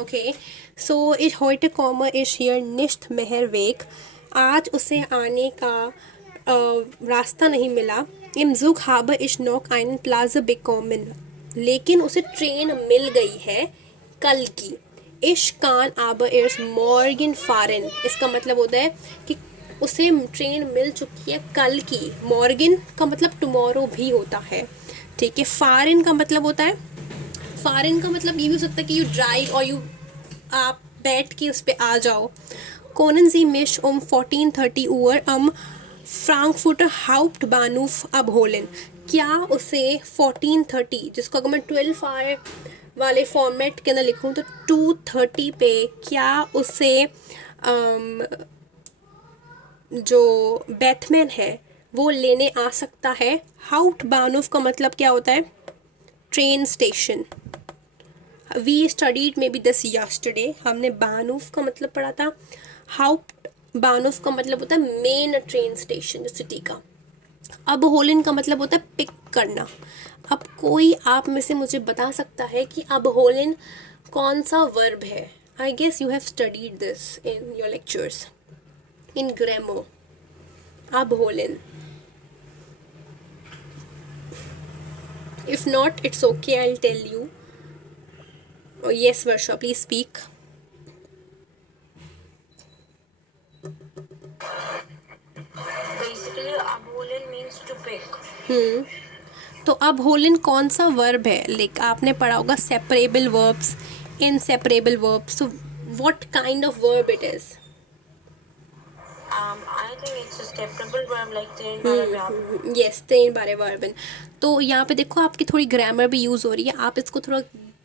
Okay, so is heute komme ich hier nicht mehr weg। आज उसे आने का रास्ता नहीं मिला। im Zug habe ich noch einen Platz bekommen। लेकिन उसे ट्रेन मिल गई है कल की। ich kann aber erst morgen fahren। इसका मतलब होता है कि उसे ट्रेन मिल चुकी है कल की। मॉर्गन का मतलब टुमारो भी होता है, ठीक है। फारिन का मतलब होता है, फारिन का मतलब ये भी हो सकता है कि यू ड्राइव और यू, आप बैठ के उस पर आ जाओ। कोनन सी मिश 14:30 उर फ्रैंकफर्टर हाउप्टबाhnhof abholen। क्या उसे 14:30, जिसको अगर मैं 12 आवर वाले फॉर्मेट के अंदर लिखूँ तो 2:30 पे, क्या उसे जो बैथमैन है वो लेने आ सकता है। हाउप्टबाhnhof का मतलब क्या होता है, train station. We studied maybe this yesterday. हमने बानूफ का मतलब पढ़ा था। हाउप्ट बानूफ का मतलब होता है मेन ट्रेन स्टेशन, जो सिटी का। अब होलन का मतलब होता है पिक करना। अब कोई आप में से मुझे बता सकता है कि अब होलन कौन सा वर्ब है। I guess you have studied this in your lectures in grammar. अब होलन, if not it's okay, I'll tell you। oh yes Varsha, please speak। Basically, abholen means to pick. तो अब होलन कौन सा वर्ब है। लाइक आपने पढ़ा होगा separable verbs, inseparable verbs. So what kind of verb it is. I think it's a separable verb like train बारे verb। यस, तीन बारे वर्बन। तो यहाँ पे देखो आपकी थोड़ी ग्रामर भी यूज़ हो रही है। आप इसको थोड़ा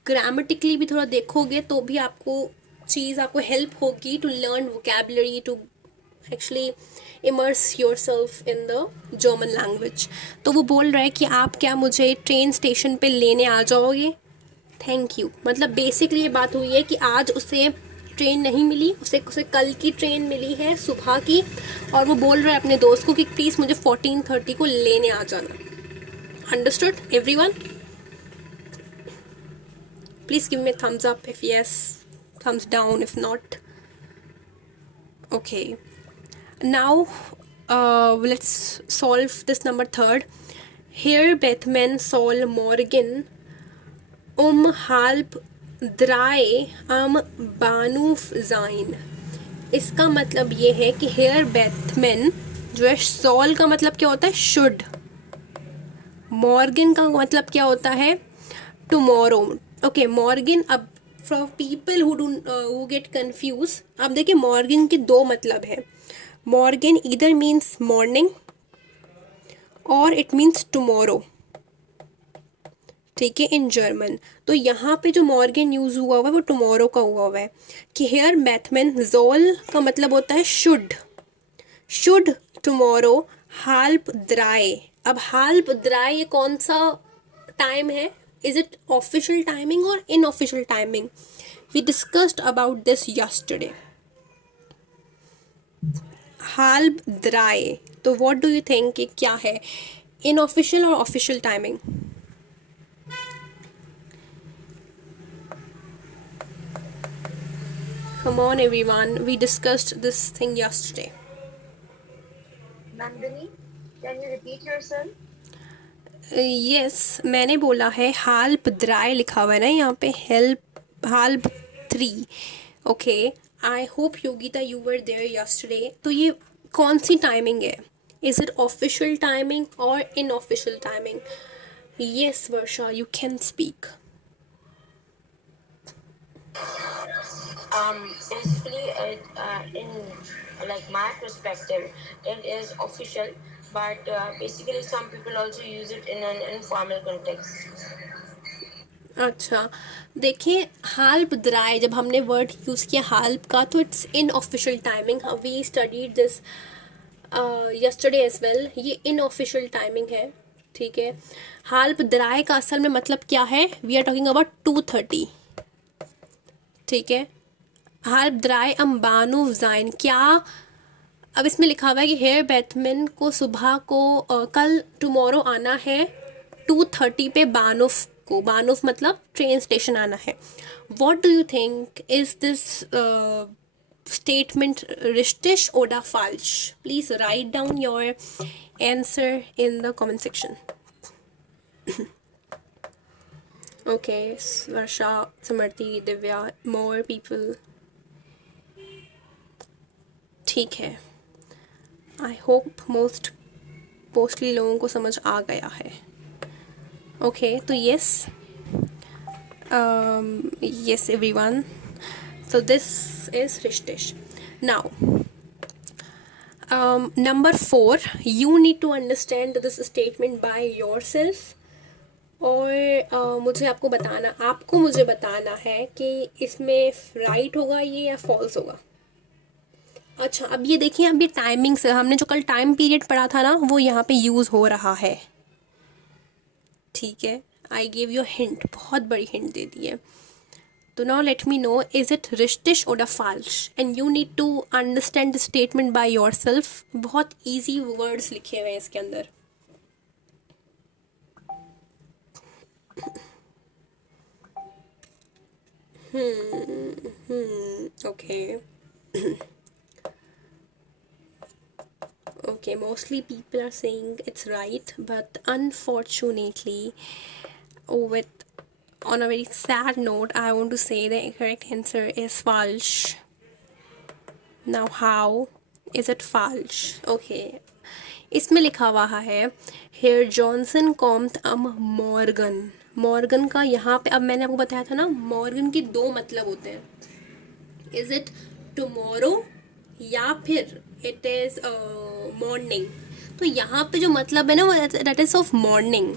ग्रामेटिकली भी थोड़ा देखोगे तो भी आपको चीज़, आपको हेल्प होगी to learn vocabulary, to actually immerse yourself in the German language. तो वो बोल रहा है कि आप क्या मुझे ट्रेन स्टेशन पे लेने आ जाओगे। Thank you. मतलब बेसिकली ये बात हुई है कि आज उसे ट्रेन नहीं मिली, उसे उसे कल की ट्रेन मिली है सुबह की, और वो बोल रहा है अपने दोस्त को कि प्लीज़ मुझे 14:30 को लेने आ जाना। Understood everyone? Please give me thumbs up if yes, thumbs down if not। Okay, now let's solve this number third। Herr Bethmann soll morgen halb drei am Bahnhof sein। इसका मतलब ये है कि हेयर बैथमैन जो है, सॉल का मतलब क्या होता है, शुड। मॉर्गन का मतलब क्या होता है, टुमारो। ओके, मॉर्गन। अब for people who get confused, अब देखिए मॉर्गन के दो मतलब है। मॉर्गन इधर मीन्स मॉर्निंग और इट मीन्स टुमारो, ठीक है, इन जर्मन। तो यहाँ पे जो मॉर्गन यूज हुआ हुआ है वो टुमारो का हुआ हुआ है। कि हेयर मैथमैन जोल का मतलब होता है should, should tomorrow half dry. अब हाल्प द्राए ये कौन सा टाइम है, इज इट ऑफिशियल टाइमिंग और unofficial timing. We discussed about this yesterday. हाल्प द्राए, तो व्हाट डू यू थिंक क्या है, इनऑफिशियल और official timing. Come on, everyone. We discussed this thing yesterday. Nandini, can you repeat yourself? Yes, मैंने बोला है हाल्प द्राय लिखा हुआ है ना यहाँ पे, हेल्प हाल्प 3। Okay, I hope Yogita you were there yesterday. तो ये कौन सी टाइमिंग है, इज इट ऑफिशियल टाइमिंग और unofficial timing. Yes Varsha, you can speak. Basically, in like my perspective, it is official, but basically some people also use it in an informal context। अच्छा, देखिए half द्राय, जब हमने word use किया हाल्प का, तो it's in official timing. We studied this yesterday as well. ये इन ऑफिशियल टाइमिंग है, ठीक है। हाल्प द्राय का असल में मतलब क्या है, वी आर टॉकिंग अबाउट 2:30, ठीक है। हाल्प द्राय अम बानूफ जाइन, क्या अब इसमें लिखा हुआ है कि हेयर बैथमैन को सुबह को कल टुमारो आना है 2:30 पे बानूफ आपको, बानोफ मतलब ट्रेन स्टेशन आना है. What do you think, is this statement richtig oder falsch? Please write down your answer in the comment section. Okay, Varsha, Samarthi, Divya, more people. ठीक है. I hope मोस्टली लोगों को समझ आ गया है. ओके, तो yes everyone, so this is Rishtish. Now number 4, you need to understand this statement by yourself. और मुझे आपको मुझे बताना है कि इसमें राइट होगा ये या फॉल्स होगा. अच्छा, अब ये देखिए, अब ये टाइमिंग से हमने जो कल टाइम पीरियड पढ़ा था ना, वो यहाँ पे यूज़ हो रहा है. ठीक है, आई गिव यू हिंट, बहुत बड़ी हिंट दे दी है. तो now let me know, is it रिश्टिश और फाल्श, and you need to understand the statement by yourself. बहुत इजी वर्ड्स लिखे हुए हैं इसके अंदर. Okay. Okay, mostly people are saying it's right, but unfortunately, on a very sad note, I want to say the correct answer is false. Now, how is it false? Okay, इसमें लिखा हुआ है hair Johnson कॉम्थ Morgan. Morgan का यहाँ पे, अब मैंने आपको बताया था ना, मॉर्गन के 2 मतलब होते हैं. इज इट टुमारो या फिर इट इज मॉर्निंग. तो यहाँ पे जो मतलब है ना, वो दैट इज ऑफ मॉर्निंग.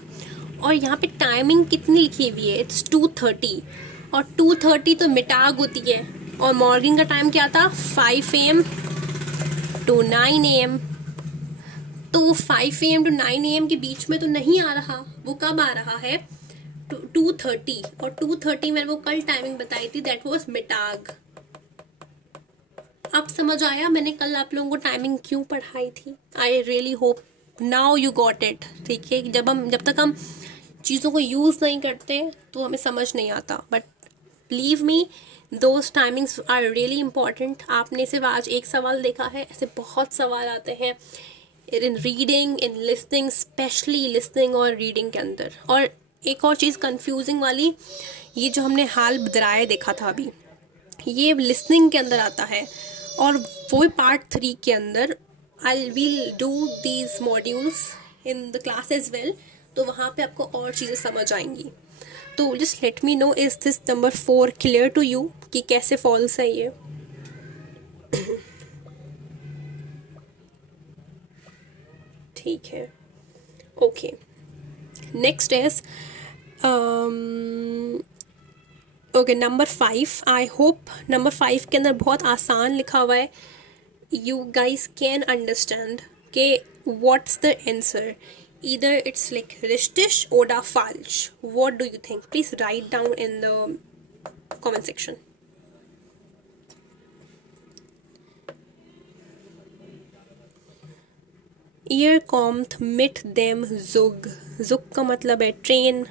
और यहाँ पे टाइमिंग कितनी लिखी हुई है, इट्स 2:30. और 2:30 तो मिटाग होती है. और मॉर्निंग का टाइम क्या था, 5 AM to 9 AM. तो 5 AM to 9 AM के बीच में तो नहीं आ रहा. वो कब आ रहा है, 2:30. और 2:30 मैंने वो कल टाइमिंग बताई थी, दैट वाज मिटाग. अब समझ आया मैंने कल आप लोगों को टाइमिंग क्यों पढ़ाई थी. I really hope now you got it. ठीक है, जब तक हम चीज़ों को यूज़ नहीं करते तो हमें समझ नहीं आता. But believe me, those timings are really important. आपने सिर्फ आज एक सवाल देखा है, ऐसे बहुत सवाल आते हैं इन reading, in listening, specially listening और रीडिंग के अंदर. और एक और चीज़ कंफ्यूजिंग वाली, ये जो हमने हाल बदराए देखा था अभी, ये लिसनिंग के अंदर आता है. और वो पार्ट 3 के अंदर I will do these modules in the class as well. तो वहाँ पे आपको और चीज़ें समझ आएंगी. तो just let me know, is this number 4 clear to you कि कैसे फॉल्स है ये. ठीक है, okay. Next is okay, number 5. I hope number 5 के अंदर बहुत आसान लिखा हुआ है. यू गाइज कैन अंडरस्टैंड के what's the answer. either it's like richtig oder falsch. What do you think? Please write down in the comment section. Ihr kommt mit dem Zug. Zug का मतलब है ट्रेन.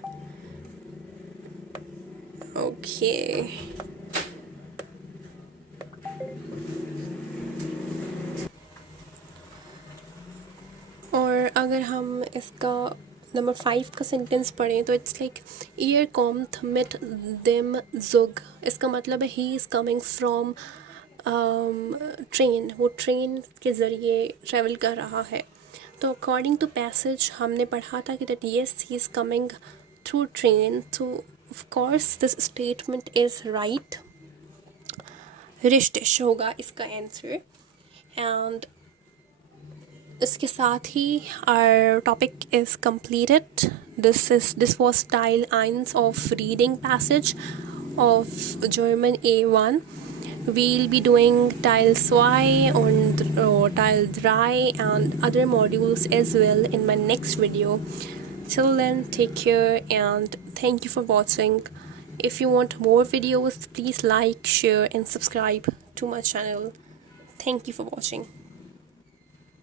Okay. और अगर हम इसका number 5 का sentence पढ़ें तो इट्स लाइक ईयर कॉम्थ मिट देम जुग. इसका मतलब है ही इज़ कमिंग फ्रॉम ट्रेन. वो ट्रेन के ज़रिए ट्रैवल कर रहा है. तो अकॉर्डिंग टू पैसेज हमने पढ़ा था कि that yes he is coming through train. तो of course this statement is right. रिश्टिश होगा इसका आंसर. एंड इसके साथ ही our topic is completed. This was style 1 of reading passage of German A1. We'll be doing Teil 2 and Teil 3 and other modules as well in my next video. Till then, take care and thank you for watching. If you want more videos, please like, share and subscribe to my channel. Thank you for watching.